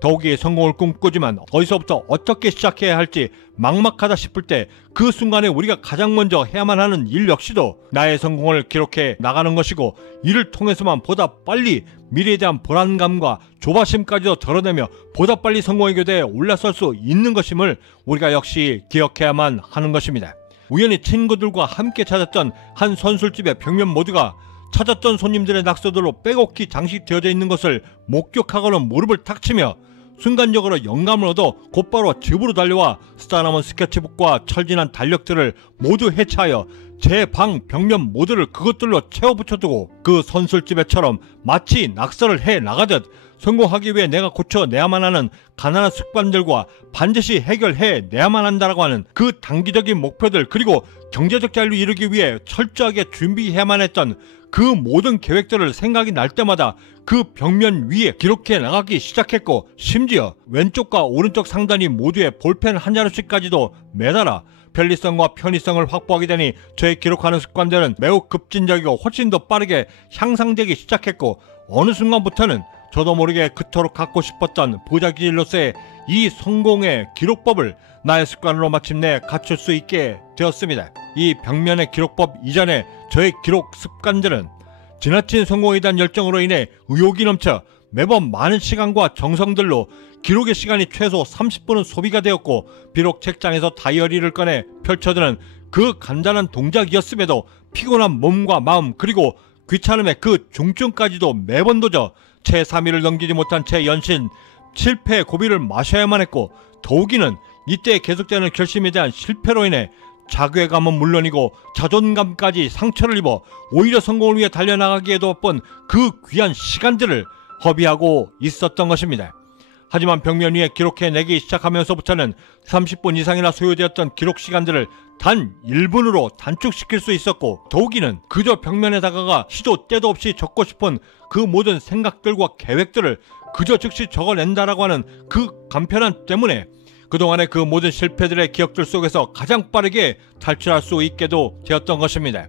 더욱이 성공을 꿈꾸지만 어디서부터 어떻게 시작해야 할지 막막하다 싶을 때 그 순간에 우리가 가장 먼저 해야만 하는 일 역시도 나의 성공을 기록해 나가는 것이고, 이를 통해서만 보다 빨리 미래에 대한 불안감과 조바심까지도 덜어내며 보다 빨리 성공의 교대에 올라설 수 있는 것임을 우리가 역시 기억해야만 하는 것입니다. 우연히 친구들과 함께 찾았던 한 선술집의 벽면 모두가 찾았던 손님들의 낙서들로 빼곡히 장식되어져 있는 것을 목격하고는 무릎을 탁 치며 순간적으로 영감을 얻어 곧바로 집으로 달려와 쓰다남은 스케치북과 철진한 달력들을 모두 해체하여 제 방 벽면 모두를 그것들로 채워 붙여두고 그 선술집에처럼 마치 낙서를 해 나가듯 성공하기 위해 내가 고쳐내야만 하는 가난한 습관들과 반드시 해결해 내야만 한다라고 하는 그 단기적인 목표들, 그리고 경제적 자유를 이루기 위해 철저하게 준비해야만 했던 그 모든 계획들을 생각이 날 때마다 그 벽면 위에 기록해 나가기 시작했고, 심지어 왼쪽과 오른쪽 상단이 모두에 볼펜 한 자루씩까지도 매달아 편리성과 편의성을 확보하게 되니 저의 기록하는 습관들은 매우 급진적이고 훨씬 더 빠르게 향상되기 시작했고, 어느 순간부터는 저도 모르게 그토록 갖고 싶었던 부자 기질로서의 이 성공의 기록법을 나의 습관으로 마침내 갖출 수 있게 되었습니다. 이 벽면의 기록법 이전에 저의 기록 습관들은 지나친 성공에 대한 열정으로 인해 의욕이 넘쳐 매번 많은 시간과 정성들로 기록의 시간이 최소 30분은 소비가 되었고, 비록 책장에서 다이어리를 꺼내 펼쳐드는 그 간단한 동작이었음에도 피곤한 몸과 마음, 그리고 귀찮음의 그 중증까지도 매번 도저 채 3일을 넘기지 못한 채 연신 실패의 고비를 마셔야만 했고, 더욱이는 이때 계속되는 결심에 대한 실패로 인해 자괴감은 물론이고 자존감까지 상처를 입어 오히려 성공을 위해 달려나가기에도 바쁜 그 귀한 시간들을 허비하고 있었던 것입니다. 하지만 벽면 위에 기록해내기 시작하면서부터는 30분 이상이나 소요되었던 기록 시간들을 단 1분으로 단축시킬 수 있었고, 더욱이는 그저 벽면에 다가가 시도 때도 없이 적고 싶은 그 모든 생각들과 계획들을 그저 즉시 적어낸다라고 하는 그 간편함 때문에 그동안의 그 모든 실패들의 기억들 속에서 가장 빠르게 탈출할 수 있게도 되었던 것입니다.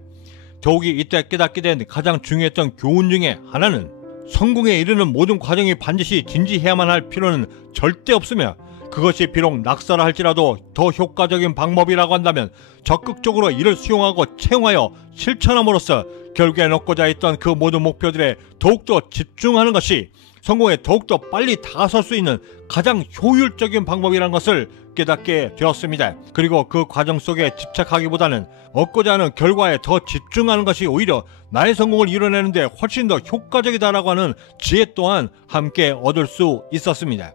더욱이 이때 깨닫게 된 가장 중요했던 교훈 중에 하나는 성공에 이르는 모든 과정이 반드시 진지해야만 할 필요는 절대 없으며, 그것이 비록 낙서라 할지라도 더 효과적인 방법이라고 한다면 적극적으로 이를 수용하고 채용하여 실천함으로써 결국에 얻고자 했던 그 모든 목표들에 더욱더 집중하는 것이 성공에 더욱더 빨리 다가설 수 있는 가장 효율적인 방법이라는 것을 깨닫게 되었습니다. 그리고 그 과정 속에 집착하기보다는 얻고자 하는 결과에 더 집중하는 것이 오히려 나의 성공을 이뤄내는 데 훨씬 더 효과적이다라고 하는 지혜 또한 함께 얻을 수 있었습니다.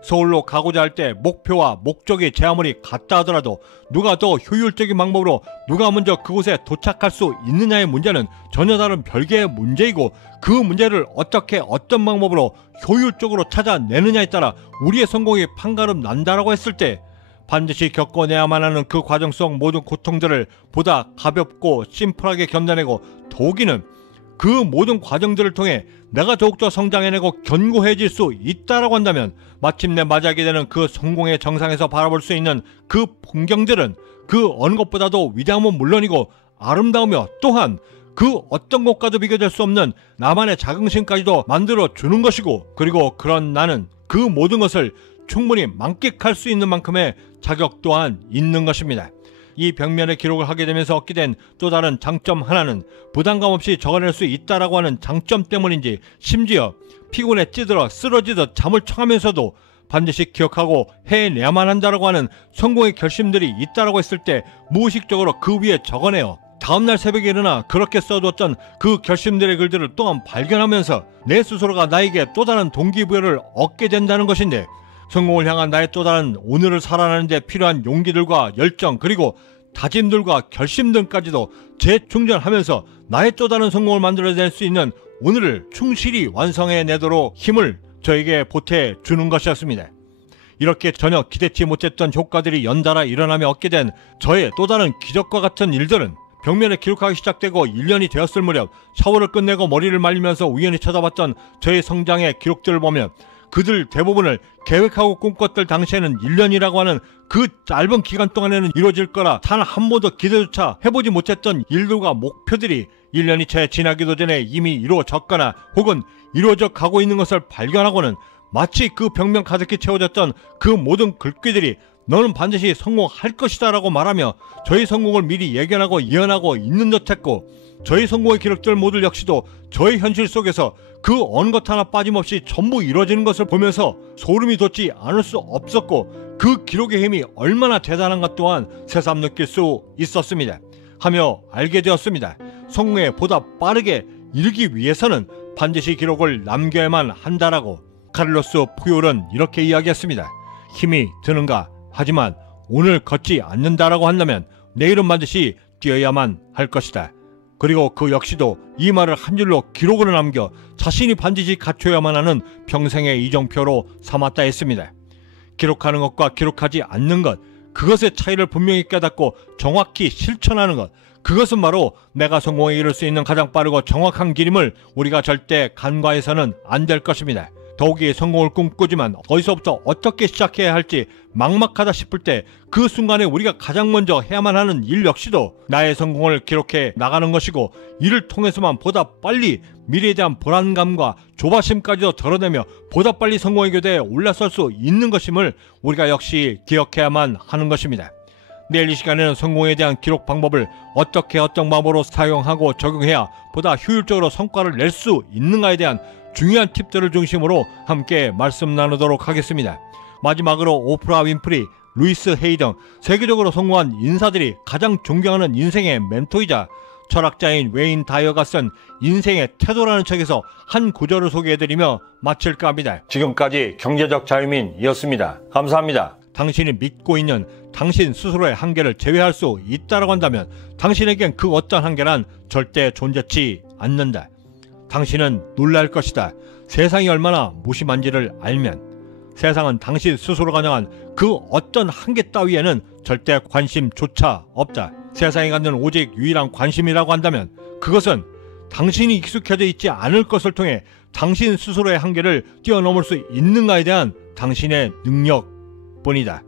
서울로 가고자 할 때 목표와 목적이 제 아무리 같다 하더라도 누가 더 효율적인 방법으로 누가 먼저 그곳에 도착할 수 있느냐의 문제는 전혀 다른 별개의 문제이고, 그 문제를 어떻게 어떤 방법으로 효율적으로 찾아내느냐에 따라 우리의 성공이 판가름 난다라고 했을 때 반드시 겪어내야만 하는 그 과정 속 모든 고통들을 보다 가볍고 심플하게 견뎌내고, 더욱이는 그 모든 과정들을 통해 내가 더욱더 성장해내고 견고해질 수 있다라고 한다면 마침내 맞이하게 되는 그 성공의 정상에서 바라볼 수 있는 그 풍경들은 그 어느 것보다도 위대함은 물론이고 아름다우며 또한 그 어떤 것과도 비교될 수 없는 나만의 자긍심까지도 만들어 주는 것이고, 그리고 그런 나는 그 모든 것을 충분히 만끽할 수 있는 만큼의 자격 또한 있는 것입니다. 이 벽면에 기록을 하게 되면서 얻게 된 또 다른 장점 하나는 부담감 없이 적어낼 수 있다라고 하는 장점 때문인지, 심지어 피곤에 찌들어 쓰러지듯 잠을 청하면서도 반드시 기억하고 해내야만 한다라고 하는 성공의 결심들이 있다라고 했을 때 무의식적으로 그 위에 적어내어 다음날 새벽에 일어나 그렇게 써두었던 그 결심들의 글들을 또한 발견하면서 내 스스로가 나에게 또 다른 동기부여를 얻게 된다는 것인데, 성공을 향한 나의 또 다른 오늘을 살아가는 데 필요한 용기들과 열정, 그리고 다짐들과 결심들까지도 재충전하면서 나의 또 다른 성공을 만들어낼 수 있는 오늘을 충실히 완성해내도록 힘을 저에게 보태주는 것이었습니다. 이렇게 전혀 기대치 못했던 효과들이 연달아 일어나며 얻게 된 저의 또 다른 기적과 같은 일들은 벽면에 기록하기 시작되고 1년이 되었을 무렵 샤워를 끝내고 머리를 말리면서 우연히 쳐다봤던 저의 성장의 기록들을 보면 그들 대부분을 계획하고 꿈꿨던 당시에는 1년이라고 하는 그 짧은 기간 동안에는 이루어질 거라 단 한 번도 기대조차 해보지 못했던 일들과 목표들이 1년이 채 지나기도 전에 이미 이루어졌거나 혹은 이루어져 가고 있는 것을 발견하고는 마치 그 벽면 가득히 채워졌던 그 모든 글귀들이 너는 반드시 성공할 것이다 라고 말하며 저희 성공을 미리 예견하고 예언하고 있는 듯했고, 저희 성공의 기록들 모두 역시도 저희 현실 속에서 그 어느 것 하나 빠짐없이 전부 이루어지는 것을 보면서 소름이 돋지 않을 수 없었고, 그 기록의 힘이 얼마나 대단한가 또한 새삼 느낄 수 있었습니다. 하며 알게 되었습니다. 성공에 보다 빠르게 이르기 위해서는 반드시 기록을 남겨야만 한다라고. 카를로스 푸올은 이렇게 이야기했습니다. 힘이 드는가? 하지만 오늘 걷지 않는다라고 한다면 내일은 반드시 뛰어야만 할 것이다. 그리고 그 역시도 이 말을 한 줄로 기록으로 남겨 자신이 반드시 갖춰야만 하는 평생의 이정표로 삼았다 했습니다. 기록하는 것과 기록하지 않는 것, 그것의 차이를 분명히 깨닫고 정확히 실천하는 것, 그것은 바로 내가 성공에 이를 수 있는 가장 빠르고 정확한 길임을 우리가 절대 간과해서는 안 될 것입니다. 더욱이 성공을 꿈꾸지만 어디서부터 어떻게 시작해야 할지 막막하다 싶을 때 그 순간에 우리가 가장 먼저 해야만 하는 일 역시도 나의 성공을 기록해 나가는 것이고, 이를 통해서만 보다 빨리 미래에 대한 불안감과 조바심까지도 덜어내며 보다 빨리 성공의 교대에 올라설 수 있는 것임을 우리가 역시 기억해야만 하는 것입니다. 내일 이 시간에는 성공에 대한 기록 방법을 어떻게 어떤 방법으로 사용하고 적용해야 보다 효율적으로 성과를 낼 수 있는가에 대한 중요한 팁들을 중심으로 함께 말씀 나누도록 하겠습니다. 마지막으로 오프라 윈프리, 루이스 헤이 등 세계적으로 성공한 인사들이 가장 존경하는 인생의 멘토이자 철학자인 웨인 다이어가 쓴 인생의 태도라는 책에서 한 구절을 소개해드리며 마칠까 합니다. 지금까지 경제적 자유민이었습니다. 감사합니다. 당신이 믿고 있는 당신 스스로의 한계를 제외할 수 있다고 한다면 당신에겐 그 어떤 한계란 절대 존재치 않는다. 당신은 놀랄 것이다. 세상이 얼마나 무심한지를 알면. 세상은 당신 스스로가 정한 그 어떤 한계 따위에는 절대 관심조차 없다. 세상에 갖는 오직 유일한 관심이라고 한다면 그것은 당신이 익숙해져 있지 않을 것을 통해 당신 스스로의 한계를 뛰어넘을 수 있는가에 대한 당신의 능력뿐이다.